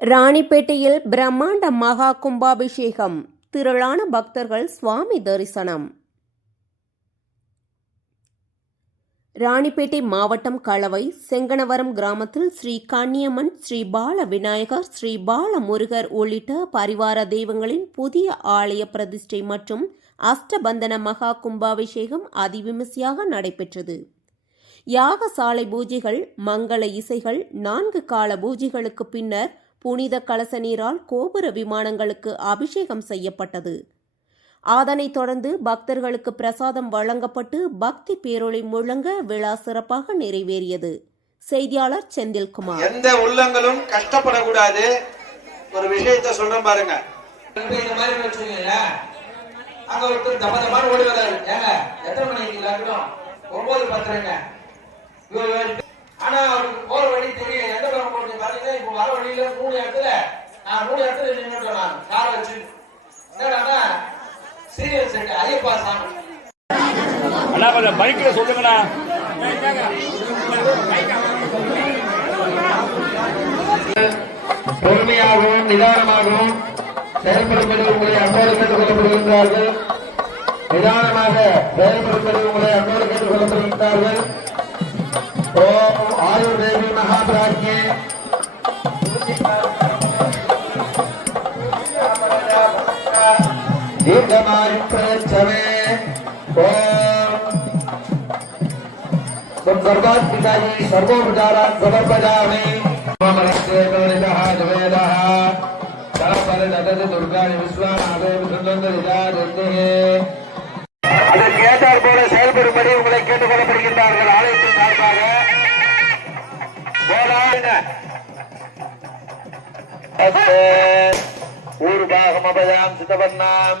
ராணிப்பேட்டையில் பிரம்மாண்ட மகா கும்பாபிஷேகம். திரளான பக்தர்கள் சுவாமி தரிசனம். ராணிப்பேட்டை மாவட்டம் களவை செங்கனவரம் கிராமத்தில் ஸ்ரீ கன்னியம்மன் ஸ்ரீ பால விநாயகர் ஸ்ரீ பால முருகர் உள்ளிட்ட பரிவார தெய்வங்களின் புதிய ஆலய பிரதிஷ்டை மற்றும் அஷ்டபந்தன மகா கும்பாபிஷேகம் அதிவிமர்சையாக நடைபெற்றது. யாகசாலை பூஜைகள் மங்கள இசைகள் நான்கு கால பூஜைகளுக்கு பின்னர் புனித கலச நீரால் கோபுர விமானங்களுக்கு அபிஷேகம் செய்யப்பட்டது. அதனைத் தொடர்ந்து பக்தர்களுக்கு பிரசாதம் வழங்கப்பட்டு பக்தி பேரொளி முழங்க விழா சிறப்பாக நிறைவேறியது. செய்தியாளர் செந்தில்குமார். எந்த உள்ளங்களும் கஷ்டப்படக்கூடாது. ஒரு விஷயத்த சொல்றேன் பாருங்க. இப்ப இந்த மாதிரி வச்சுக்கீங்களேன். அங்க ஒருத்தர் தப தபான்னு ஓடி வராரு ஏங்க எத்தனை மணிக்கு லக்னம் ஒன்பது பத்துறங்க ஆனா அவருக்கு போற வழி தெரியல வர வழியில மூணு இடத்துல நான் மூணு இடத்துல நின்றுட்டேன் நான் காரை வச்சு. என்னடான்னா சீரியல் செட் ஐயப்பா சாமி அண்ணா கொஞ்சம் பைக்கில் சொல்லுங்கண்ணா. பொறுமையாகவும் நிதானமாகவும் செயல்படும்படி உங்களை அன்போடு கேட்டுக் கொள்ளப்படுகின்றார்கள் நிதானமாக செயல்படும்படி உங்களை அன்போடு கேட்டுக் கொள்ளப்படுகின்றார்கள் ஓம் ஆயுர் தேவி மகாபிராஜ்யே. सर्वात् पिताजी सर्वोपचारान् समर्पयामि वेदः सरपरदति दुर्गाणि विश्वानाथे விருந்தோந்தரிதாதே அதற்கு ஏற்றார் போல செயல்படும்படி உங்களை கேட்டுக் கொள்ளப்படுகின்றார்கள் ஆலயத்தின் சார்பாக ஊர் பாகம் அபயாம் சிதபன்னாம்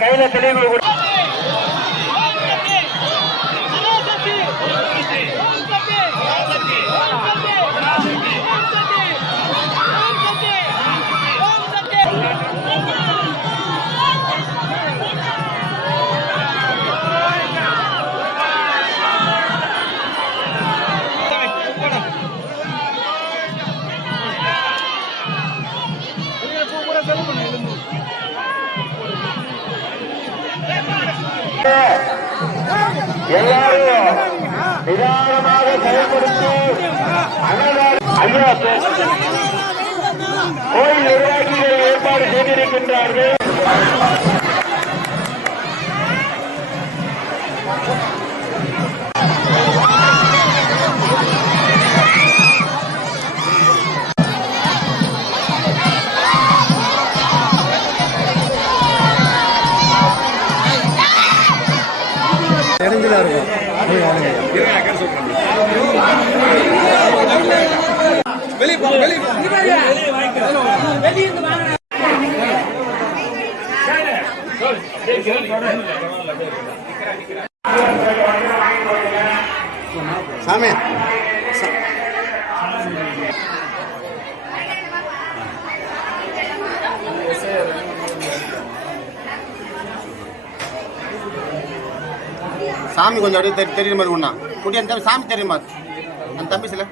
கையில தெளிவு எல்லாரும் நிதானமாக செயல்படுத்தி ஐயா கோயில் நிர்வாகிகள் ஏற்பாடு செய்திருக்கின்றார்கள். தான் இருக்கும். சாமி. சாமி கொஞ்சம் அப்படியே தெரியுற மாதிரி ஒன்றா குட்டி அந்த சாமி தெரியுமா? அந்த தம்பி சில